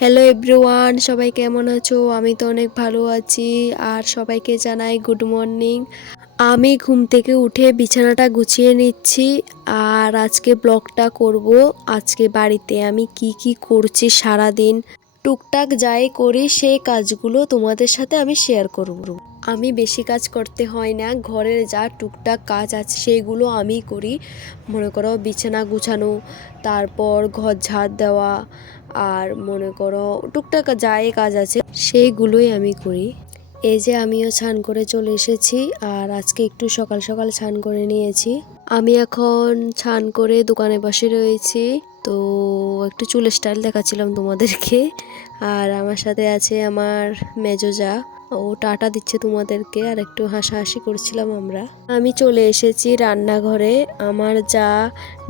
Hello everyone, সবাই কেমন আছো? আমি তো অনেক ভালো আছি। আর সবাইকে জানাই গুড মর্নিং। আমি ঘুম থেকে উঠে বিছানাটা গুছিয়ে নিচ্ছি। আর আজকে ব্লগটা করব আজকে বাড়িতে আমি কি কি করছি সারাদিন, টুকটাক যাই করি সেই কাজগুলো তোমাদের সাথে আমি শেয়ার করব। আমি বেশি কাজ করতে হয় না, ঘরের যা টুকটাক কাজ আছে সেইগুলো আমি করি। মনে করো বিছানা গুছানো, তারপর ঘর ঝাড় দেওয়া, আর মনে করো টুকটাক যাই কাজ আছে সেইগুলোই আমি করি। এই যে আমিও স্নান করে চলে এসেছি, আর আজকে একটু সকাল সকাল স্নান করে নিয়েছি। আমি এখন স্নান করে দোকানে বসে রয়েছি। তো একটু চুলের স্টাইল দেখাচ্ছিলাম তোমাদেরকে। আর আমার সাথে আছে আমার মেজো যা, ও টাটা দিচ্ছে তোমাদেরকে, আর একটু হাসাহাসি করছিলাম আমরা। আমি চলে এসেছি রান্নাঘরে। আমার যা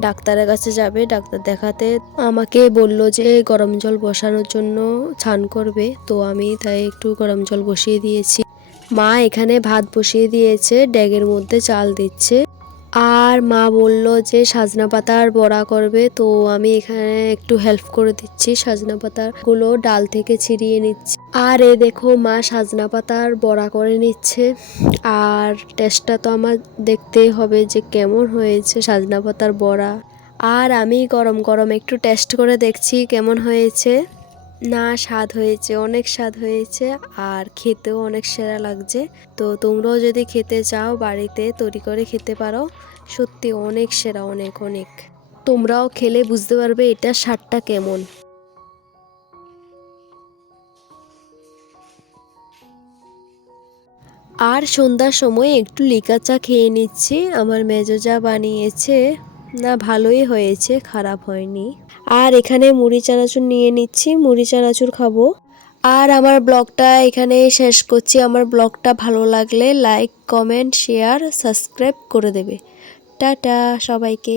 ডাক্তারের কাছে যাবে, ডাক্তার দেখাতে। আমাকে বলল যে গরম জল বসানোর জন্য স্নান করবে, তো আমি তাই একটু গরম জল বসিয়ে দিয়েছি। মা এখানে ভাত বসিয়ে দিয়েছে, ড্যাগের মধ্যে চাল দিচ্ছে। আর মা বলল যে সাজনা পাতার বড়া করবে, তো আমি এখানে একটু হেল্প করে দিচ্ছি, সাজনা পাতাগুলো ডাল থেকে ছিঁড়িয়ে নিচ্ছি। আর এ দেখো মা সাজনা পাতার বড়া করে নিচ্ছে। আর টেস্টটা তো আমার দেখতেই হবে যে কেমন হয়েছে সাজনা পাতার বড়া। আর আমি গরম গরম একটু টেস্ট করে দেখছি কেমন হয়েছে। না, স্বাদ হয়েছে, অনেক স্বাদ হয়েছে, আর খেতেও অনেক সেরা লাগছে। তো তোমরাও যদি খেতে চাও বাড়িতে তৈরি করে খেতে পারো, সত্যি অনেক সেরা, অনেক অনেক। তোমরাও খেলে বুঝতে পারবে এটা স্বাদটা কেমন। আর সন্ধ্যার সময় একটু লিকা চা খেয়ে নিচ্ছি, আমার মেজো যা বানিয়েছে। না, ভালোই হয়েছে, খারাপ হয়নি। আর এখানে মুড়ি চানাচুর নিয়ে নিচ্ছি, মুড়ি চানাচুর খাবো। আর আমার ব্লগটা এখানে শেষ করছি। আমার ব্লগটা ভালো লাগলে লাইক, কমেন্ট, শেয়ার, সাবস্ক্রাইব করে দেবে। টাটা সবাইকে।